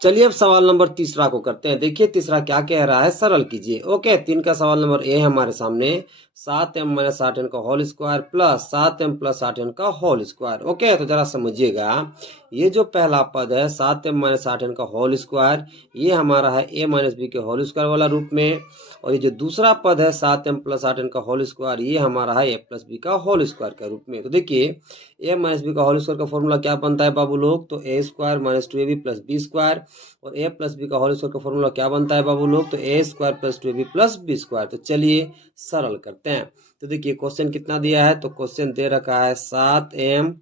चलिए अब सवाल नंबर तीसरा को करते हैं। देखिए तीसरा क्या कह रहा है, सरल कीजिए। ओके, 3 का सवाल नंबर ए है हमारे सामने। 7m माइनस 8n का whole square plus 7m plus 8n का होल स्क्वायर। ओके, तो जरा समझिएगा, ये जो पहला पद है 7m माइनस 8n का होल स्क्वायर, ये हमारा है a माइनस बी के होल स्क्वायर वाला रूप में। और ये जो दूसरा पद है 7m प्लस 8n का होल स्क्वायर, ये हमारा है a प्लस बी का होल स्क्वायर के रूप में। तो देखिए a माइनस बी का होल स्क्वायर का फॉर्मूला क्या बनता है बाबू लोग, तो a square minus 2ab plus B square. और a प्लस बी का होल स्क्वायर का फॉर्मूला क्या बनता है बाबू लोग, तो a square plus 2ab plus B square. तो चलिए सरल करते हैं। तो देखिए क्वेश्चन कितना दिया है, तो क्वेश्चन दे रखा है 7m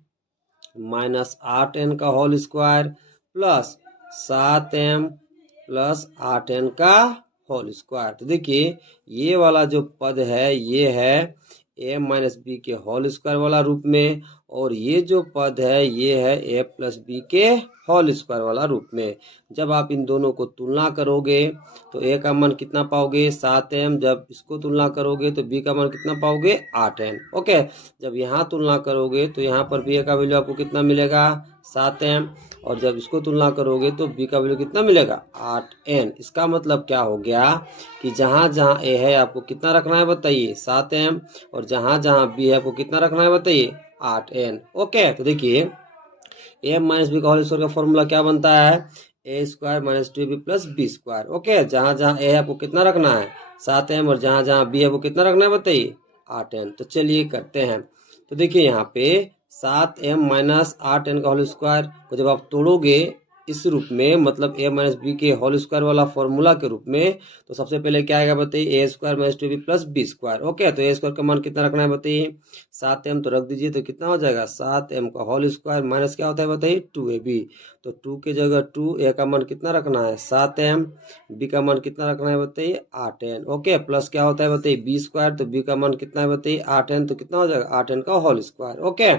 माइनस 8n का whole square plus 7m plus 8n का होल स्क्वायर। तो देखिए ये वाला जो पद है ये है a माइनस बी के होल स्क्वायर वाला रूप में, और ये जो पद है ये है a प्लस बी के होल स्क्वायर वाला रूप में। जब आप इन दोनों को तुलना करोगे तो a का मान कितना पाओगे 7m, जब इसको तुलना करोगे तो b का मान कितना पाओगे 8n। ओके, जब यहाँ तुलना करोगे तो यहाँ पर b का वैल्यू आपको कितना मिलेगा 7m, और जब इसको तुलना करोगे तो b का वैल्यू कितना मिलेगा 8n। इसका मतलब क्या हो गया कि जहाँ जहाँ a है आपको कितना रखना है बताइए 7m, और जहाँ जहाँ b है आपको कितना रखना है बताइए 8n। ओके, तो देखिए a माइनस बी का होल स्क्वायर का फॉर्मूला क्या बनता है, a square minus 2ab plus B square. Okay, जहाँ जहाँ a है आपको कितना रखना है 7m, और जहाँ जहाँ b है आपको कितना रखना है बताइए 8n। तो चलिए करते हैं। तो देखिए यहाँ पे 7m माइनस 8n का होल स्क्वायर को जब आप तोड़ोगे इस रूप में, मतलब a माइनस बी के होल स्क्वायर वाला फॉर्मूला के रूप में, तो सबसे पहले क्या आएगा बताइए a square minus 2ab plus B square. Okay, तो a स्क्वायर का मान कितना रखना है बताइए 7m, तो रख दीजिए, तो कितना हो जाएगा 7m का होल स्क्वायर माइनस क्या होता है बताइए 2ab। तो 2 की जगह 2, a का मान कितना रखना है 7m, b का मान कितना रखना है बताइए 8n। ओके, प्लस क्या होता है बताइए b स्क्वायर, तो b का मान कितना है बताइए 8n, तो कितना हो जाएगा 8n का होल स्क्वायर। ओके,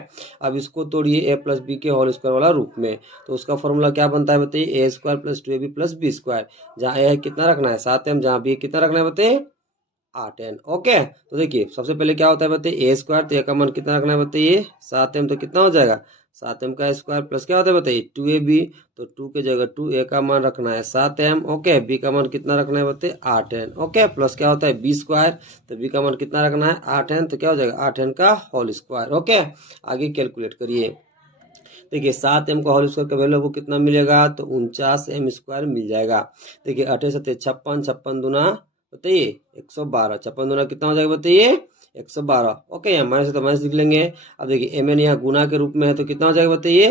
अब इसको तोड़िए a प्लस बी के होल स्क्वायर वाला रूप में, तो उसका फॉर्मूला क्या बनता है बताइए a square plus 2ab plus B square. जहाँ a है कितना रखना है 7m, जहाँ b कितना रखना है बताइए 8n। ओके, तो देखिए सबसे पहले क्या होता है बताइए a स्क्वायर, तो a का मान कितना रखना है बताइए 7m, तो कितना हो जाएगा 7m का स्क्वायर प्लस क्या होता है बताइए 2ab, तो 2 की जगह 2, a का मान रखना है 7m। ओके, b का मान कितना रखना है बताइए 8n। ओके, प्लस क्या होता है b स्क्वायर, तो b का मान कितना रखना है 8n, तो क्या हो जाएगा 8n का होल स्क्वायर। ओके, आगे कैलकुलेट करिए। देखिए 7m का होल स्क्वायर का वैल्यू आपको कितना मिलेगा, तो 49m स्क्वायर मिल जाएगा। देखिए 8 7 56, 56 दूना बताइए 112, 56 दूना कितना हो जाएगा बताइए 112। ओके, यहाँ माइनस है तो माइनस लिख लेंगे। अब देखिए mn यहाँ गुना के रूप में है तो कितना हो जाएगा बताइए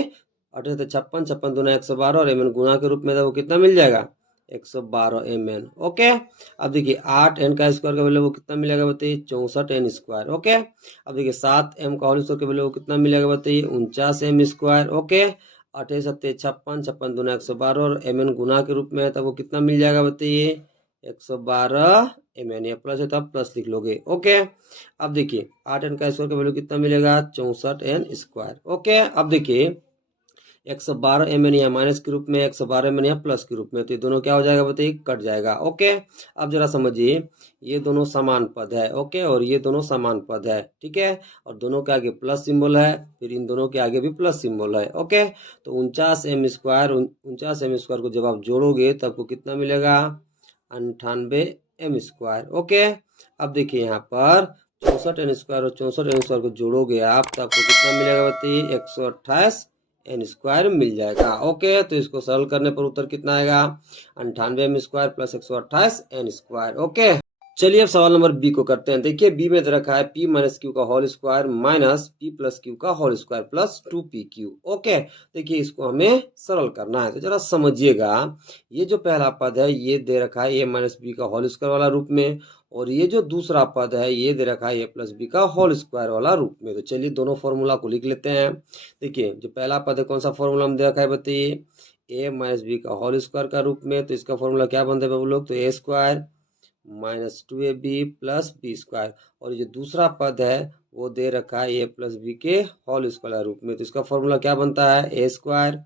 8 7 56, 56 दूना 112, और mn गुना के रूप में है तो वो कितना मिल जाएगा 112 mn। ओके, अब देखिए 8n का स्क्वायर का वैल्यू वो कितना मिलेगा बताइए 64n स्क्वायर। ओके, अब देखिए 7m का होल स्क्वायर का वैल्यू कितना मिलेगा बताइए 49m स्क्वायर। ओके, 8 7 56, 56 दूना 112, और mn गुना के रूप में है तो वो कितना मिल जाएगा बताइए 112 mn। या प्लस है तो आप प्लस लिख लोगे। ओके, अब देखिए 8n का स्क्वायर का वैल्यू कितना मिलेगा 64n स्क्वायर। ओके, अब देखिए 112 mn यहाँ माइनस के रूप में, 112 mn यहाँ प्लस के रूप में, तो ये दोनों क्या हो जाएगा बताइए कट जाएगा। ओके, अब जरा समझिए, ये दोनों समान पद है। ओके, और ये दोनों समान पद है, ठीक है, और दोनों के आगे प्लस सिंबल है, फिर इन दोनों के आगे भी प्लस सिंबल है। ओके, तो 49m स्क्वायर, 49m स्क्वायर को जब आप जोड़ोगे तो आपको कितना मिलेगा 98m स्क्वायर। ओके, अब देखिए यहाँ पर 64n स्क्वायर और 64n स्क्वायर को जोड़ोगे आप तो आपको कितना मिलेगा बताइए 128 एन स्क्वायर मिल जाएगा। ओके, तो इसको सरल करने पर उत्तर कितना आएगा 98m square plus 128 N square. Okay, चलिए अब सवाल नंबर बी को करते हैं। देखिए बी में दे रखा है p माइनस क्यू का whole square minus p plus q का whole square plus 2pq। Okay, देखिए इसको हमें सरल करना है, तो जरा समझिएगा, ये जो पहला पद है ये दे रखा है a माइनस बी का होल स्क्वायर वाला रूप में, और ये जो दूसरा पद है ये दे रखा है a प्लस बी का होल स्क्वायर वाला रूप में। तो चलिए दोनों फॉर्मूला को लिख लेते हैं। देखिए जो पहला पद है कौन सा फॉर्मूला हम दे रखा है बताइए a माइनस बी का होल स्क्वायर का रूप में, तो इसका फॉर्मूला क्या बनता है बाबू लोग, तो a square minus 2ab plus B square, और ये जो दूसरा पद है वो दे रखा है a प्लस बी के होल स्क्वायर रूप में, तो इसका फॉर्मूला क्या बनता है a square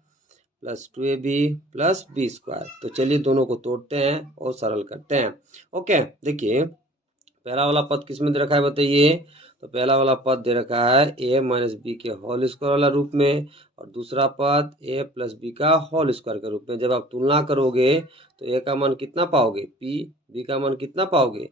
plus 2ab plus B square. तो चलिए दोनों को तोड़ते हैं और सरल करते हैं। ओके, देखिए पहला वाला पद किस में दे रखा है बताइए, तो पहला वाला पद दे रखा है ए माइनस बी के होल स्क्वायर वाला रूप में, और दूसरा पद ए प्लस बी का होल स्क्वायर के रूप में। जब आप तुलना करोगे तो ए का मान कितना पाओगे पी, बी का मान कितना पाओगे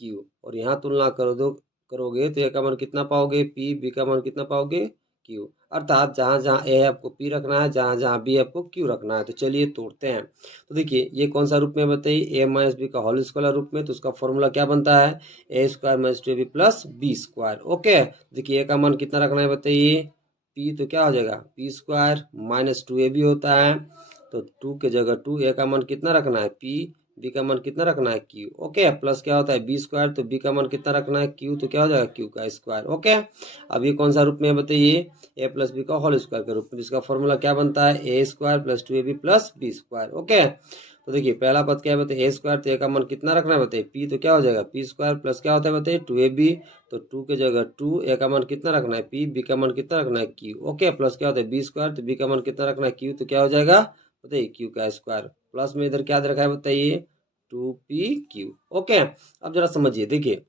क्यू, और यहाँ तुलना करोगे तो ए का मान कितना पाओगे पी, बी का मान कितना पाओगे क्यू। अर्थात जहाँ जहाँ ए है आपको पी रखना है, जहाँ जहाँ बी आपको क्यू रखना है। तो चलिए तोड़ते हैं। तो देखिए ये कौन सा रूप में बताइए, ए माइनस बी का होल स्क्वायर रूप में, तो उसका फॉर्मूला क्या बनता है a square minus two A b plus B square. Okay, देखिए ए का मान कितना रखना है बताइए पी, तो क्या हो जाएगा पी स्क्वायर माइनस टू ए बी होता है, तो टू के जगह टू, ए का मान कितना रखना है पी, बी का मान कितना रखना है क्यू। ओके, प्लस क्या होता है बी स्क्वायर, तो बी का मान कितना रखना है क्यू, तो क्या हो जाएगा क्यू का स्क्वायर। ओके, अब ये कौन सा रूप में है बताइए ए प्लस बी का होल स्क्वायर के रूप में, जिसका फॉर्मूला क्या बनता है a square plus two A b plus B square. Okay, तो देखिए पहला पद क्या है बताइए ए स्क्वायर, तो ए का मान कितना रखना है बताइए पी, तो क्या हो जाएगा पी स्क्वायर प्लस क्या होता है बताइए टू ए बी, तो टू के जगह टू, ए का मान कितना रखना है पी, बी का मान कितना रखना है क्यू। ओके, प्लस क्या होता है बी स्क्वायर, तो बी का मान कितना रखना है क्यू, तो क्या हो जाएगा बताइए क्यू का स्क्वायर, प्लस में इधर क्या दे रखा है बताइए टू पी क्यू। ओके, अब जरा समझिए, देखिए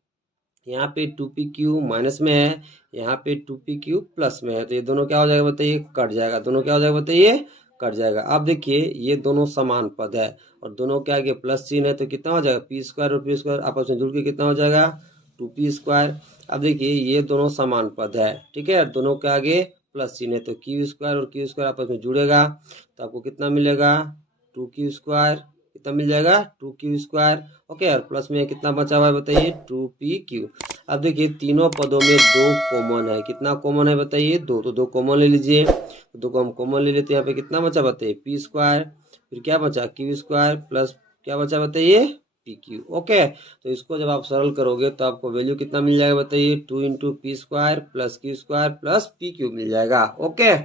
यहाँ पे टू पी क्यू माइनस में है, यहाँ पे टू पी क्यू प्लस में है, तो ये दोनों क्या हो जाएगा बताइए कट जाएगा, दोनों क्या हो जाएगा बताइए कट जाएगा। अब देखिए ये दोनों समान पद है और दोनों के आगे प्लस चिन्ह है, तो कितना हो जाएगा पी स्क्वायर और पी स्क्वायर आपस में जुड़ के कितना हो जाएगा टू पी स्क्वायर। अब देखिए ये दोनों समान पद है, ठीक है, दोनों के आगे प्लस चिन्ह है, तो क्यू स्क्वायर और क्यू स्क्वायर आपस में जुड़ेगा, तो आपको कितना मिलेगा टू क्यू स्क्वायर, कितना मिल जाएगा टू क्यू स्क्वायर। ओके, और प्लस में कितना बचा हुआ है बताइए टू पी क्यू। अब देखिए तीनों पदों में दो कॉमन है, कितना कॉमन है बताइए दो, तो दो कॉमन ले लीजिए, तो दो को हम कॉमन ले लेते हैं, यहाँ पे कितना बचा बताइए पी स्क्वायर, फिर क्या बचा क्यू स्क्वायर प्लस क्या बचा बताइए पी क्यू। ओके, तो इसको जब आप सरल करोगे तो आपको वैल्यू कितना मिल जाएगा बताइए two into p square plus q square plus p q मिल जाएगा। ओके,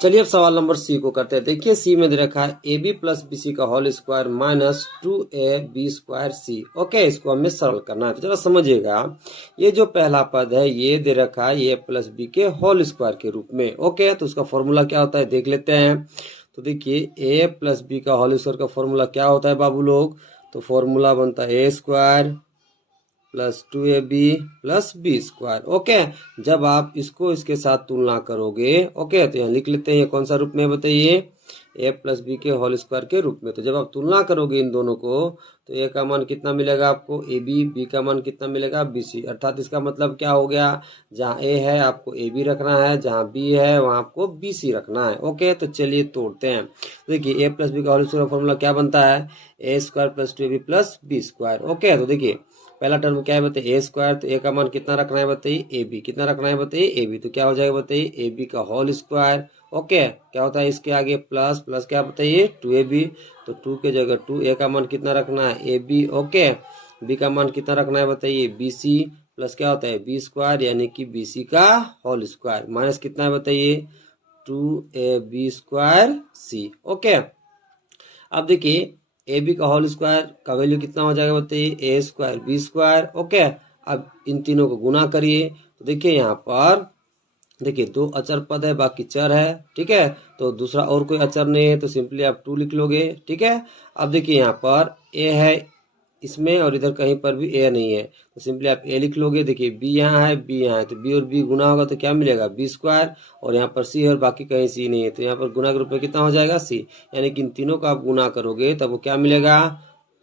चलिए अब सवाल नंबर सी को करते हैं। देखिए सी में दे रखा है a b plus b c का whole square minus two A B square C. Okay, इसको हमें सरल करना है, तो जरा समझिएगा, ये जो पहला पद है ये दे रखा है ए प्लस बी के होल स्क्वायर के रूप में। ओके, तो उसका फॉर्मूला क्या होता है देख लेते हैं। तो देखिए ए प्लस बी का होल स्क्वायर का फॉर्मूला क्या होता है बाबू लोग, तो फॉर्मूला बनता है a square plus two A b plus B square. Okay, जब आप इसको इसके साथ तुलना करोगे, ओके, तो यहाँ लिख लेते हैं ये कौन सा रूप में बताइए ए प्लस बी के होल स्क्वायर के रूप में। तो जब आप तुलना करोगे इन दोनों को तो ए का मान कितना मिलेगा आपको ए बी, बी का मान कितना मिलेगा बी सी। अर्थात इसका मतलब क्या हो गया, जहाँ ए है आपको ए बी रखना है, जहाँ बी है वहाँ आपको बी सी रखना है। ओके, तो चलिए तोड़ते हैं। देखिए ए प्लस बी का होल स्क्वायर फॉर्मूला क्या बनता है a square plus two A b plus B square. Okay, तो देखिए पहला टर्म क्या है बताइए ए स्क्वायर, तो ए का मान कितना रखना है बताइए ए बी, कितना रखना है बताइए ए बी, तो क्या हो जाएगा बताइए ए बी का होल स्क्वायर। ओके, क्या होता है इसके आगे प्लस, प्लस क्या बताइए टू ए बी, तो टू के जगह टू, ए का मान कितना रखना है ए बी। ओके, बी का मान कितना रखना है बताइए बी सी, प्लस क्या होता है बी स्क्वायर यानी कि बी सी का होल स्क्वायर, माइनस कितना है बताइए two A B square C. Okay, अब देखिए ए बी का होल स्क्वायर का वैल्यू कितना हो जाएगा बताइए ए स्क्वायर बी स्क्वायर। ओके, अब इन तीनों को गुना करिए, तो देखिए यहाँ पर देखिए दो अचर पद है बाकी चर है, ठीक है, तो दूसरा और कोई अचर नहीं है तो सिंपली आप टू लिख लोगे, ठीक है। अब देखिए यहाँ पर ए है इसमें और इधर कहीं पर भी ए नहीं है, तो सिंपली आप ए लिख लोगे। देखिए बी यहाँ है बी यहाँ है, तो बी और बी गुना होगा तो क्या मिलेगा बी स्क्वायर, और यहाँ पर सी है और बाकी कहीं सी नहीं है, तो यहाँ पर गुना के रूप में कितना हो जाएगा सी, यानी कि इन तीनों का आप गुना करोगे तब वो क्या मिलेगा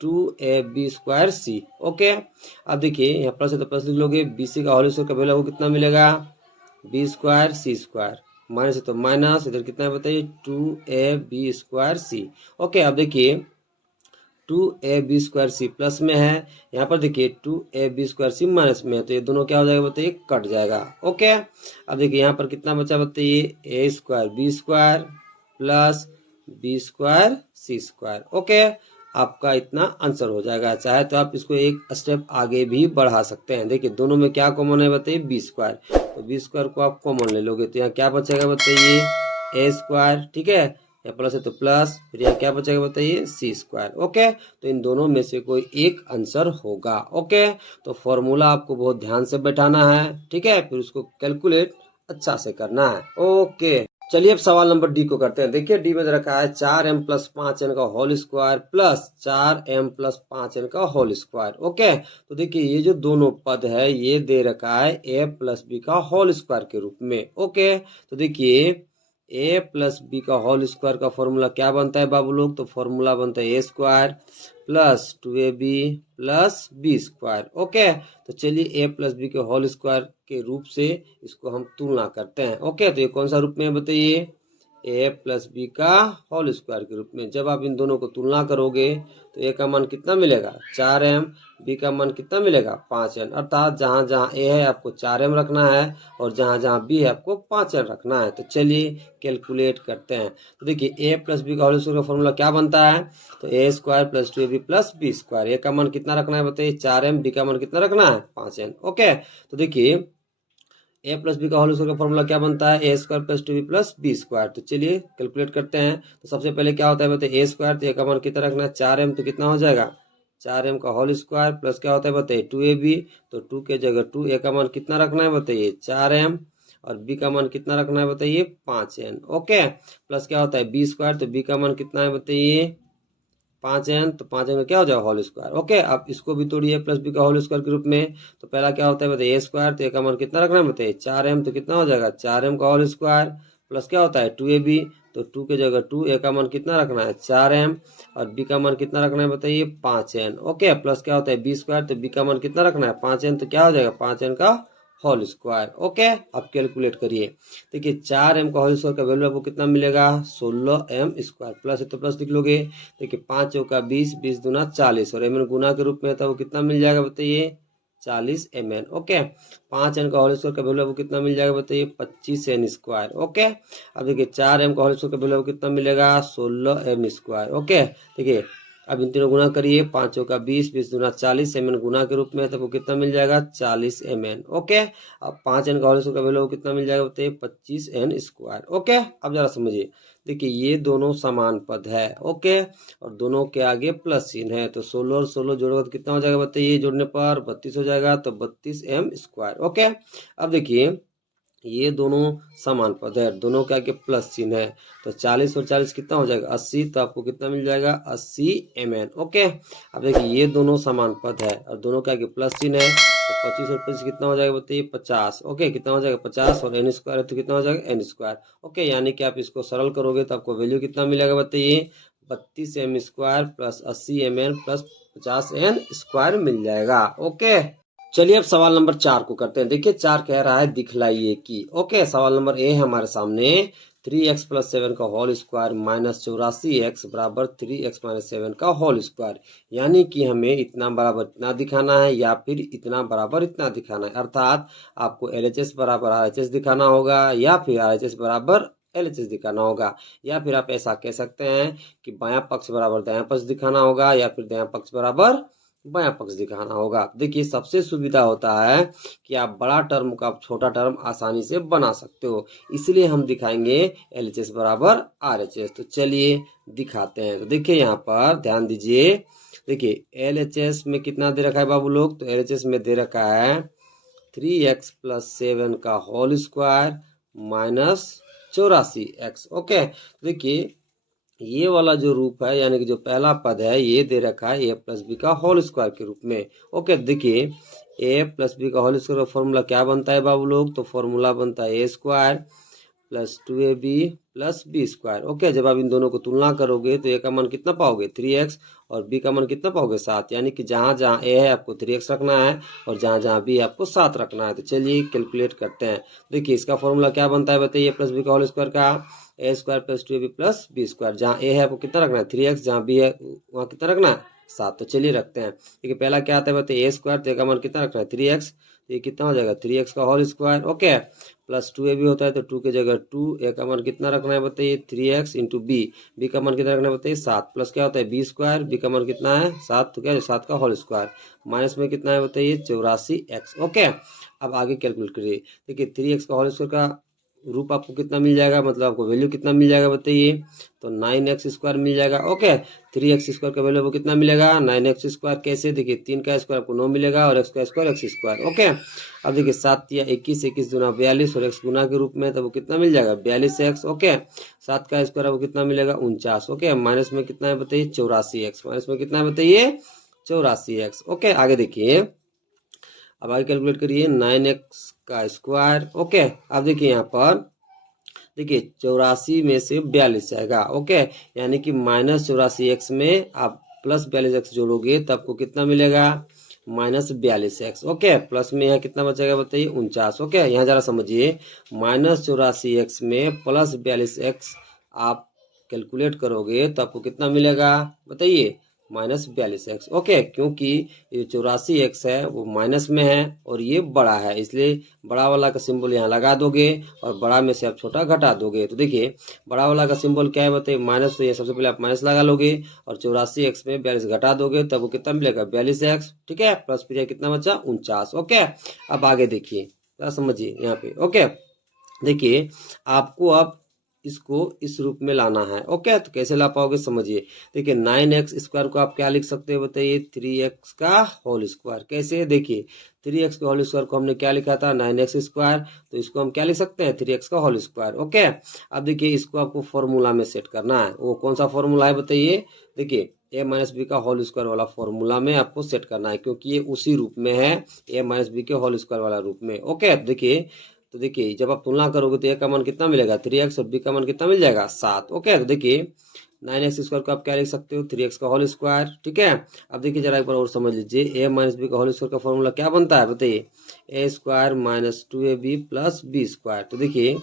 two A B square C. Okay, अब देखिए यहाँ प्लस है तो प्लस लिख लोगे, बी सी का होल स्क्वायर का वैल्यू आपको कितना मिलेगा बी स्क्वायर सी स्क्वायर, माइनस है तो माइनस, इधर कितना है बताइए two A B square C. Okay, अब देखिए two A B square C plus में है, यहाँ पर देखिए two A B square C minus में है, तो ये दोनों क्या हो जाएगा बताइए कट जाएगा। ओके, अब देखिए यहाँ पर कितना बचा बताइए ए square B square plus B square सी स्क्वायर। ओके, आपका इतना आंसर हो जाएगा। चाहे तो आप इसको एक स्टेप आगे भी बढ़ा सकते हैं। देखिए दोनों में क्या कॉमन है बताइए बी स्क्वायर, तो बी स्क्वायर को आप कॉमन ले लोगे तो यहाँ क्या बचेगा बताइए ए स्क्वायर, ठीक है, या प्लस है तो प्लस, फिर यहाँ क्या बचेगा बताइए सी स्क्वायर। ओके, तो इन दोनों में से कोई एक आंसर होगा। ओके, तो फॉर्मूला आपको बहुत ध्यान से बैठाना है, ठीक है, फिर उसको कैलकुलेट अच्छा से करना है। ओके। चलिए अब सवाल नंबर डी को करते हैं। देखिए डी में दे रखा है 4m प्लस 5n का whole square plus 4m plus 5n का होल स्क्वायर। ओके, तो देखिए ये जो दोनों पद है ये दे रखा है a प्लस बी का होल स्क्वायर के रूप में। ओके, तो देखिए a प्लस बी का होल स्क्वायर का फॉर्मूला क्या बनता है बाबू लोग? तो फॉर्मूला बनता है a square plus 2ab plus B square. Okay, तो चलिए a प्लस बी के होल स्क्वायर के रूप से इसको हम तुलना करते हैं। ओके, तो ये कौन सा रूप में है बताइए? a प्लस बी का होल स्क्वायर के रूप में। जब आप इन दोनों को तुलना करोगे तो a का मान कितना मिलेगा? 4m, b का मान कितना मिलेगा? 5n। अर्थात जहां जहां a है आपको 4m रखना है और जहां जहां b है आपको 5n रखना है। तो चलिए कैलकुलेट करते हैं। तो देखिए a प्लस बी का होल स्क्वायर का फॉर्मूला क्या बनता है? तो a square plus 2ab plus B square. a का मान कितना रखना है बताइए? 4m, b का मान कितना रखना है? 5n। ओके, तो देखिए a प्लस बी का होल स्क्वायर का फॉर्मूला क्या बनता है? a square plus 2b plus B square. तो चलिए कैलकुलेट करते हैं। तो सबसे पहले क्या होता है बताइए? a स्क्वायर, तो a का मान कितना रखना है? 4m, तो कितना हो जाएगा? 4m का होल स्क्वायर प्लस क्या होता है बताइए? 2ab, तो 2 के जगह 2, a का मान कितना रखना है बताइए? 4m, और b का मान कितना रखना है बताइए? 5n। ओके, प्लस क्या होता है? b स्क्वायर, तो b का मान कितना है बताइए? 5n, तो 5n का क्या हो जाएगा? Whole square. ओके, अब इसको भी तोड़िए प्लस बी का होल स्क्वायर के रूप में। तो पहला क्या होता है बताइए? ए स्क्वायर, तो ए का मान कितना रखना है बताइए? 4m, तो कितना हो जाएगा? 4m का होल स्क्वायर प्लस क्या होता है? 2ab, तो 2 के जगह 2, ए का मान कितना रखना है? 4m, और b का मान कितना रखना है बताइए? 5n। ओके, प्लस क्या होता है? b स्क्वायर, तो b का मान कितना रखना है? 5n, तो क्या हो जाएगा? 5n का होल स्क्वायर। ओके, अब कैलकुलेट करिए। देखिए 4m का होल स्क्वायर का वैल्यू आपको कितना मिलेगा? 16m square. प्लस है तो प्लस लिख लोगे। देखिए 5 चौका 20, 20 दूना 40, और mn गुना के रूप में था वो कितना मिल जाएगा बताइए? 40 mn। ओके, 5n का होल स्क्वायर का वैल्यू आपको कितना मिल जाएगा बताइए? 25n square. ओके, अब देखिए 4m का होल स्क्वायर का वैल्यू आपको कितना मिलेगा? 16m square. ओके, देखिए अब इन तीनों गुना करिए। 5 चौका 20, 20 दूना 40, mn गुना के रूप में, तो वो कितना मिल जाएगा? 40 mn। ओके, अब 5n का होल स्क्वायर का वैल्यू कितना मिल जाएगा बताइए? 25n square. ओके, अब जरा समझिए। देखिए ये दोनों समान पद है। ओके, और दोनों के आगे प्लस चिन्ह है, तो 16 और 16 जोड़ोगे तो कितना हो जाएगा बताइए? जोड़ने पर 32 हो जाएगा, तो 32m स्क्वायर। ओके, अब देखिए ये दोनों समान पद है, दोनों के आगे प्लस चिन्ह है, तो 40 और 40 कितना हो जाएगा? 80, तो आपको कितना मिल जाएगा? 80 mn। ओके, अब देखिए ये दोनों समान पद है और दोनों के आगे प्लस चिन्ह है, तो 25 और 25 कितना हो जाएगा बताइए? 50। ओके, कितना हो जाएगा? 50, और n स्क्वायर है तो कितना हो जाएगा? n square. ओके, यानी कि आप इसको सरल करोगे तो आपको वैल्यू कितना मिलेगा बताइए? 32m square plus 80 mn plus 50n square मिल जाएगा। ओके, चलिए अब सवाल नंबर 4 को करते हैं। देखिए 4 कह रहा है दिखलाइए कि। ओके, सवाल नंबर ए है हमारे सामने 3x प्लस 7 का होल स्क्वायर माइनस 84x बराबर 3x माइनस 7 का होल स्क्वायर। यानी कि हमें इतना बराबर इतना दिखाना है या फिर इतना बराबर इतना दिखाना है। अर्थात आपको LHS बराबर RHS दिखाना होगा या फिर RHS बराबर LHS दिखाना होगा, या फिर आप ऐसा कह सकते हैं कि बायां पक्ष बराबर दायां पक्ष दिखाना होगा या फिर दायां पक्ष बराबर बायां पक्ष दिखाना होगा। देखिए सबसे सुविधा होता है कि आप बड़ा टर्म का छोटा टर्म आसानी से बना सकते हो, इसलिए हम दिखाएंगे LHS बराबर RHS। तो चलिए दिखाते हैं। तो देखिए यहाँ पर ध्यान दीजिए। देखिए LHS में कितना दे रखा है बाबू लोग? तो LHS में दे रखा है 3x प्लस 7 का whole square minus 84x। Okay, देखिए ये वाला जो रूप है यानी कि जो पहला पद है ये दे रखा है a प्लस बी का होल स्क्वायर के रूप में। ओके, देखिए a प्लस बी का होल स्क्वायर का फॉर्मूला क्या बनता है बाबू लोग? तो फॉर्मूला बनता है a square plus 2ab plus B square. Okay, जब आप इन दोनों को तुलना करोगे तो a का मान कितना पाओगे? 3x, और b का मान कितना पाओगे? 7। यानी कि जहां जहां a है आपको 3x रखना है और जहां जहां b है आपको 7 रखना है। तो चलिए कैलकुलेट करते हैं। देखिए इसका फॉर्मूला क्या बनता है बताइए? प्लस बी का होल स्क्वायर का a square plus 2ab plus B square. जहाँ a है आपको कितना रखना है? 3x, जहाँ b है वहाँ कितना रखना है? 7। तो चलिए रखते हैं। देखिए पहला क्या आता है बताइए? a स्क्वायर, तो a का मान कितना रखना है? 3x, तो ये कितना हो जाएगा? 3x का whole square. Okay, plus 2ab होता है तो 2 के जगह 2, a का मान कितना रखना है बताइए? 3x इंटू b का मान कितना रखना है बताइए? 7। प्लस क्या होता है? b स्क्वायर, b का मान कितना है? 7, तो क्या है? 7 का होल स्क्वायर। माइनस में कितना है बताइए? 84x। ओके, अब आगे कैलकुलेट करिए। देखिए 3x का होल स्क्वायर का रूप आपको कितना मिल जाएगा, मतलब आपको वैल्यू कितना मिल जाएगा बताइए, तो 9x² मिल जाएगा। ओके, 3x² का वैल्यू आपको कितना मिलेगा, 9x²। कैसे, देखिए 3 का स्क्वायर आपको 9 मिलेगा और x का स्क्वायर x²। ओके, अब देखिए 7 या 21, 21 दूना 42 और x गुना के रूप में, तब वो कितना मिल जाएगा 42x। ओके, 7 का स्क्वायर आपको कितना मिलेगा 49। ओके, माइनस में कितना है बताइए 84x, माइनस में कितना है बताइए 84x। ओके, आगे देखिए, अब आगे कैलकुलेट करिए 9x का स्क्वायर। ओके, अब देखिए यहाँ पर देखिए 84 में से 42 जाएगा। ओके, यानी कि -84x में आप +42x जोड़ोगे तब आपको कितना मिलेगा -42x। ओके, प्लस में यहाँ कितना बचेगा बताइए 49। ओके, यहाँ जरा समझिए, -84x में +42x आप कैलकुलेट करोगे तो आपको कितना मिलेगा बताइए -42x। ओके, क्योंकि ये 84x है वो माइनस में है और ये बड़ा है, इसलिए बड़ा वाला का सिंबल यहाँ लगा दोगे और बड़ा में से आप छोटा घटा दोगे। तो देखिए बड़ा वाला का सिंबल क्या है बताइए माइनस, तो ये सबसे पहले आप माइनस लगा लोगे और 84x में 42 घटा दोगे तब वो कितना मिलेगा 42x। ठीक है, प्लस फिर कितना बचा 49। ओके, अब आगे देखिए, क्या समझिए यहाँ पे। ओके, देखिए आपको अब इसको इस रूप में लाना है। ओके, तो कैसे ला पाओगे समझिए, देखिए 9x² को आप क्या लिख सकते हैं बताइए 3x का होल स्क्वायर। कैसे, देखिए 3x के होल स्क्वायर को हमने क्या लिखा था 9x², तो इसको हम क्या लिख सकते हैं 3x का होल स्क्वायर। ओके, अब देखिए इसको आपको फॉर्मूला में सेट करना है। वो कौन सा फॉर्मूला है बताइए, देखिए a-b का होल स्क्वायर वाला फॉर्मूला में आपको सेट करना है, क्योंकि ये उसी रूप में है a-b के होल स्क्वायर वाला रूप में। ओके, तो देखिए जब आप तुलना करोगे तो a का मान कितना मिलेगा 3x और b का मान कितना मिल जाएगा 7। ओके, तो देखिए 9x² को आप क्या लिख सकते हो 3x का होल स्क्वायर। ठीक है, अब देखिए जरा एक बार और समझ लीजिए, a-b का होल स्क्वायर का फॉर्मूला क्या बनता है बताइए a² - 2ab + b²। तो देखिए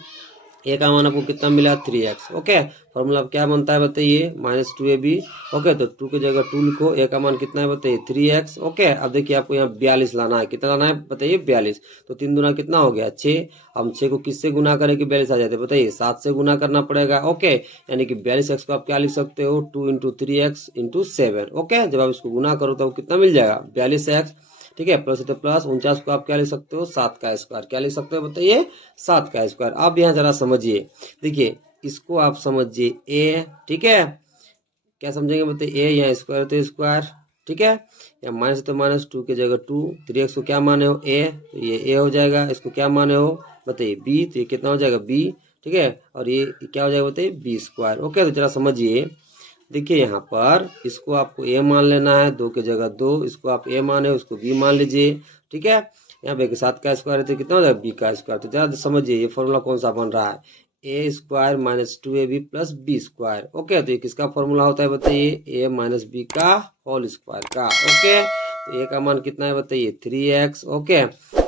a का मान आपको कितना मिला 3x। ओके, फॉर्मूला क्या बनता है बताइए -2ab। ओके, तो 2 की जगह 2 लिखो, a का मान कितना है बताइए 3x। ओके, अब देखिए आपको यहाँ 42 लाना है, कितना लाना है बताइए 42, तो 3 दूना कितना हो गया 6। हम 6 को किससे गुना करें कि 42 आ जाते बताइए 7 से गुना करना पड़ेगा। ओके, यानी कि 42x को आप क्या लिख सकते हो 2 × 3x × 7। ओके, जब आप इसको गुना करो तो कितना मिल जाएगा 42x। ठीक है, प्लस तो प्लस 49 को आप क्या लिख सकते हो 7 का स्क्वायर। क्या लिख सकते हो बताइए 7 का स्क्वायर। अब यहाँ जरा समझिए, देखिए इसको आप समझिए a। ठीक है, क्या समझेंगे बताइए a, यहाँ स्क्वायर तो स्क्वायर। ठीक है, या माइनस तो माइनस, 2 की जगह 2, 3x को क्या माने हो a, तो ये a हो जाएगा। इसको क्या माने हो बताइए b, तो ये कितना हो जाएगा b। ठीक है, और ये क्या हो जाएगा बताइए b²। ओके, तो जरा समझिए, देखिए यहाँ पर इसको आपको a मान लेना है, 2 की जगह 2, इसको आप a माने उसको b मान लीजिए। ठीक है, यहाँ पे 7 का स्क्वायर है तो कितना हो जाएगा b का स्क्वायर। तो जरा समझिए ये फॉर्मूला कौन सा बन रहा है a² - 2ab + b²। ओके, तो ये किसका फॉर्मूला होता है बताइए a - b का होल स्क्वायर का। ओके, तो a का मान कितना है बताइए 3x। ओके,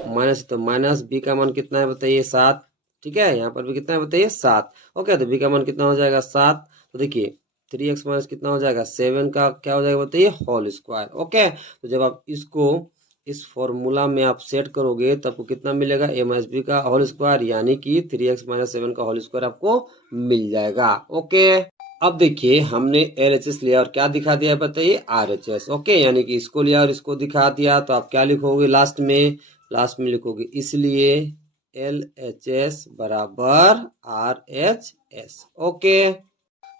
माइनस तो माइनस, b का मान कितना है बताइए 7। ठीक है, यहाँ पर भी कितना है बताइए 7। ओके, तो b का मान कितना हो जाएगा 7। तो देखिए 3x माइनस कितना हो जाएगा 7 का क्या हो जाएगा बताइए होल स्क्वायर। ओके, तो जब आप इसको इस फॉर्मूला में आप सेट करोगे तब आपको कितना मिलेगा a - b का होल स्क्वायर, यानी कि 3x - 7 का होल स्क्वायर आपको मिल जाएगा। ओके, अब देखिए हमने LHS लिया और क्या दिखा दिया है बताइए RHS। ओके, यानी कि इसको लिया और इसको दिखा दिया, तो आप क्या लिखोगे लास्ट में लिखोगे इसलिए LHS = RHS। ओके,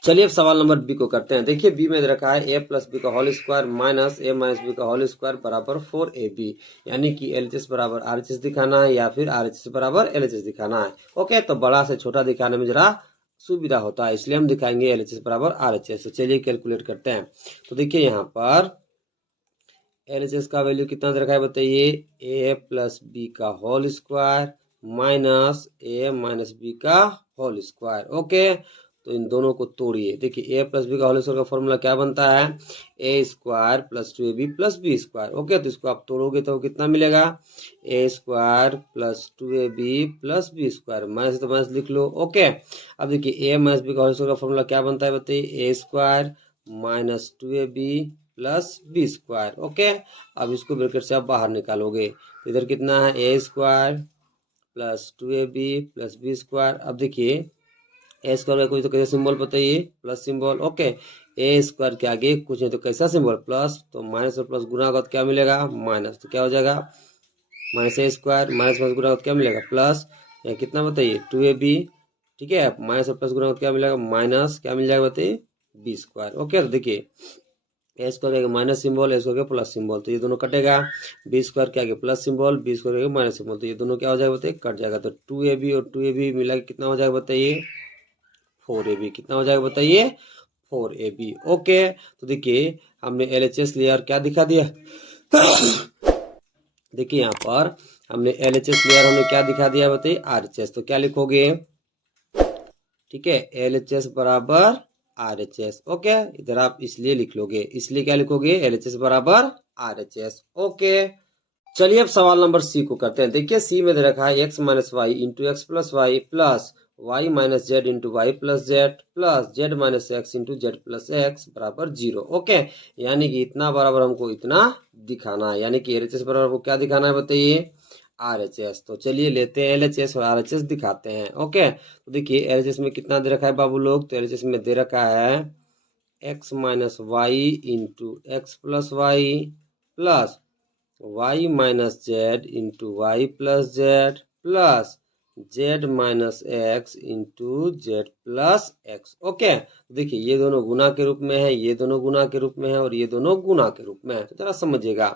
चलिए अब सवाल नंबर बी को करते हैं। देखिए बी में दे रखा है a + b का whole square minus a - b का होल स्क्वायर बराबर 4ab, यानी कि LHS = RHS दिखाना है या फिर RHS = LHS दिखाना है। ओके, तो बड़ा से छोटा दिखाने में जरा सुविधा होता है, इसलिए हम दिखाएंगे LHS = RHS। तो चलिए कैलकुलेट करते हैं। तो देखिए यहाँ पर LHS का वैल्यू कितना दे रखा है बताइए a + b का whole square minus a - b का होल स्क्वायर। ओके, तो इन दोनों को तोड़िए। देखिए a + b का होल स्क्वायर का फॉर्मूला क्या बनता है a² + 2ab + b²। ओके, तो इसको आप तोड़ोगे तो कितना मिलेगा a² + 2ab + b², माइनस तो माइनस लिख लो। ओके, अब देखिए a - b का होल स्क्वायर का फॉर्मूला क्या बनता है बताइए a² - 2ab + b²। ओके, अब इसको ब्रैकेट से आप बाहर निकालोगे तो इधर कितना है a² + 2ab + b²। अब देखिए a² का कोई तो कैसा सिंबल बताइए प्लस सिंबल। ओके, a² के आगे कुछ नहीं तो कैसा सिंबल प्लस, तो माइनस और प्लस गुना होगा तो क्या मिलेगा माइनस, तो क्या हो जाएगा -a² माइनस गुना होगा तो क्या मिलेगा प्लस, यहाँ कितना बताइए 2ab, ठीक है। माइनस और प्लस गुना क्या मिलेगा, माइनस क्या मिल जाएगा बताइए बी स्क्वायर। ओके तो देखिए ए स्क्वायर के माइनस सिंबल, ए स्क्वायर के प्लस सिंबल, तो ये दोनों कटेगा। बी स्क्वायर के आगे प्लस सिंबल, बी स्क्वायर के माइनस सिंबल, तो ये दोनों क्या हो जाएगा बताइए कट जाएगा। तो 2ab और 2ab मिला के कितना हो जाएगा बताइए 4ab। कितना हो जाएगा बताइए 4ab। ओके तो देखिए हमने LHS लेयर क्या दिखा दिया देखिए यहाँ पर हमने LHS लेयर हमने क्या दिखा दिया बताइए RHS। तो क्या लिखोगे, ठीक है, LHS बराबर RHS। ओके इधर आप इसलिए लिख लोगे, इसलिए क्या लिखोगे LHS बराबर RHS। ओके चलिए अब सवाल नंबर सी को करते हैं। देखिए सी में दे रखा है x minus Y into X plus Y plus Y minus Z into Y plus Z plus Z minus X into Z plus X बराबर 0। ओके यानी कि इतना बराबर हमको इतना दिखाना है, यानी कि LHS बराबर हमको क्या दिखाना है बताइए RHS। तो चलिए लेते हैं LHS और RHS दिखाते हैं। ओके तो देखिए LHS में कितना दे रखा है बाबू लोग, तो LHS में दे रखा है x minus Y into X plus Y plus Y minus Z into Y plus Z plus Z minus X into Z plus X. Okay देखिए ये दोनों गुना के रूप में है, ये दोनों गुना के रूप में है और ये दोनों गुना के रूप में है। तो जरा समझिएगा,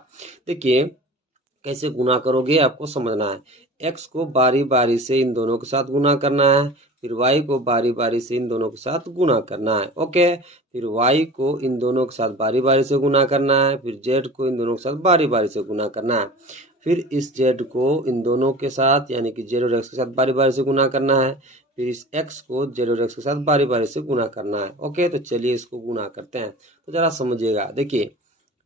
देखिए कैसे गुना करोगे आपको समझना है। x को बारी बारी से इन दोनों के साथ गुना करना है, फिर y को बारी बारी से इन दोनों के साथ गुना करना है। ओके फिर y को इन दोनों के साथ बारी बारी से गुना करना है, फिर z को इन दोनों के साथ बारी बारी से गुना करना है, फिर इस z को इन दोनों के साथ यानी कि z और x के साथ बारी बारी से गुना करना है, फिर इस x को z और x के साथ बारी बारी से गुना करना है। ओके तो चलिए इसको गुना करते हैं। तो जरा समझिएगा, देखिए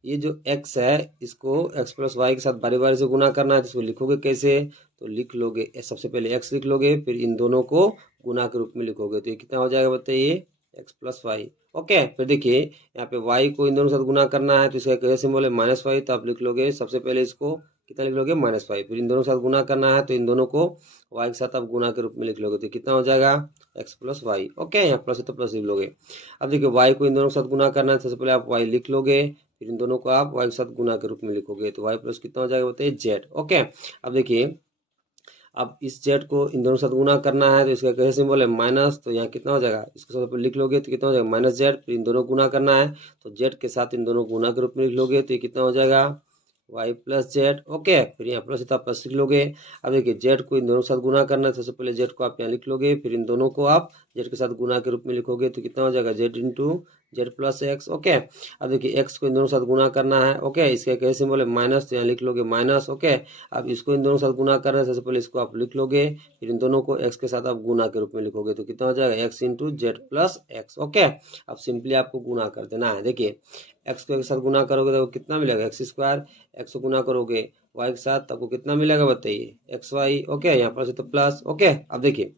ये जो x है इसको x प्लस वाई के साथ बारी बारी से गुना करना है, तो इसको लिखोगे कैसे, तो लिख लोगे सबसे पहले x लिख लोगे, फिर इन दोनों को गुना के रूप में लिखोगे, तो ये कितना हो जाएगा बताइए x प्लस वाई। ओके फिर देखिए यहाँ पे y को इन दोनों के साथ गुना करना है, तो इसका कैसे सिंबल है माइनस वाई, तो आप लिख लोगे सबसे पहले इसको कितना लिख लोगे माइनस वाई, फिर इन दोनों के साथ गुना करना है, तो इन दोनों को y के साथ आप गुना के रूप में लिख लोगे, तो कितना हो जाएगा x प्लस वाई। ओके यहाँ प्लस है तो प्लस लिख लोगे। अब देखिए y को इन दोनों के साथ गुना करना है, सबसे पहले आप y लिख लोगे, फिर इन दोनों को आप y के साथ गुना के रूप में लिखोगे, तो y प्लस कितना हो जाएगा बताइए z। ओके अब देखिए अब इस z को इन दोनों के साथ गुना करना है, तो इसका कैसे सिंबल है माइनस, तो यहाँ कितना हो जाएगा इसको सबसे पहले लिख लोगे, तो कितना हो जाएगा माइनस z, फिर इन दोनों गुना करना है, तो z के साथ इन दोनों गुना के रूप में लिख लोगे, तो ये कितना हो जाएगा y प्लस जेड। ओके फिर यहाँ प्लस था प्लस लिख लोगे। अब देखिए जेड को इन दोनों के साथ गुना करना है, सबसे पहले जेड को आप यहाँ लिख लोगे, फिर इन दोनों को आप जेड के साथ गुना के रूप में लिखोगे, तो कितना हो जाएगा Z into Z plus X. Okay अब देखिए एक्स को इन दोनों के साथ गुना करना है। ओके इसका कैसे सिंबल है माइनस, तो यहाँ लिख लोगे माइनस। ओके अब इसको इन दोनों के साथ गुना करना है, सबसे पहले इसको आप लिख लोगे, फिर इन दोनों को एक्स के साथ आप गुना के रूप में लिखोगे, तो कितना हो जाएगा x into Z plus X. Okay अब सिंपली आपको गुना कर देना है। देखिए एक्स को एक साथ गुना करोगे तो कितना मिलेगा एक्स स्क्वायर, एक्स को गुना करोगे वाई के साथ तो आपको कितना मिलेगा बताइए एक्स वाई। ओके यहाँ पर से तो प्लस। ओके अब देखिए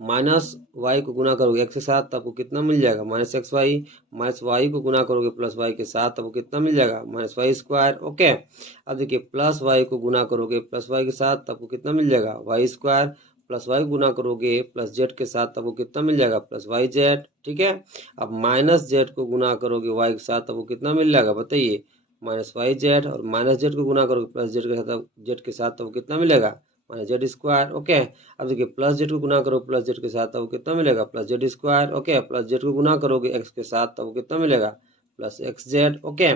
माइनस वाई को गुना करोगे एक्स के साथ तो आपको कितना मिल जाएगा minus X Y, minus Y को गुना करोगे प्लस वाई के साथ तो आपको कितना मिल जाएगा माइनस वाई स्क्वायर। ओके अब देखिए प्लस वाई को गुना करोगे प्लस वाई के साथ तो आपको कितना मिल जाएगा वाई स्क्वायर, प्लस वाई गुना करोगे प्लस जेड के साथ तो आपको कितना मिल जाएगा प्लस वाई जेड। ठीक है अब माइनस जेड को गुना करोगे वाई के साथ तो आपको कितना मिल जाएगा बताइए माइनस वाई जेड, और माइनस जेड को गुना करोगे प्लस जेड के साथ जेड के साथ तो कितना मिलेगा माइनस जेड स्क्वायर। ओके अब देखिए प्लस जेड को गुना करो प्लस जेड के साथ तो कितना मिलेगा plus Z square. Okay plus Z को गुना करोगे एक्स के साथ तो कितना मिलेगा plus x Z. Okay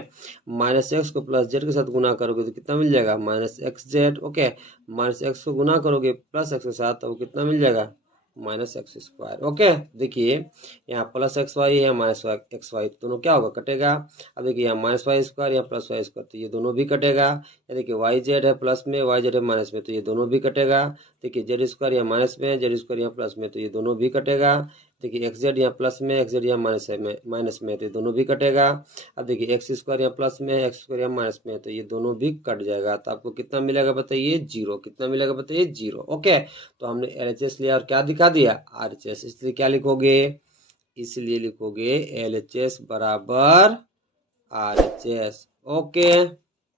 minus x को प्लस जेड के साथ गुना करोगे तो कितना मिल जाएगा minus x Z. Okay minus x को गुना करोगे प्लस एक्स के साथ तो कितना मिल जाएगा माइनस एक्स स्क्वायर। ओके देखिए यहाँ प्लस एक्स वाई है माइनस एक्स वाई दोनों क्या होगा कटेगा। अब देखिए यहाँ माइनस वाई स्क्वायर यहाँ प्लस वाई स्क्वायर तो ये दोनों भी कटेगा। या देखिए वाई जेड है प्लस में वाई जेड है माइनस में तो ये दोनों भी कटेगा। देखिए जेड स्क्वायर यहाँ माइनस में जेड स्क्वायर यहाँ प्लस में तो ये दोनों भी कटेगा। देखिए एक्स जेड यहाँ प्लस में एक्स जेड यहाँ माइनस में तो ये दोनों भी कटेगा। अब देखिए एक्स स्क्वायर यहाँ प्लस में एक्स स्क्वायर यहाँ माइनस में तो ये दोनों भी कट जाएगा। तो आपको कितना मिलेगा बताइए जीरो। कितना मिलेगा बताइए जीरो। ओके तो हमने LHS लिया और क्या दिखा दिया RHS, इसलिए क्या लिखोगे इसलिए लिखोगे LHS बराबर RHS। ओके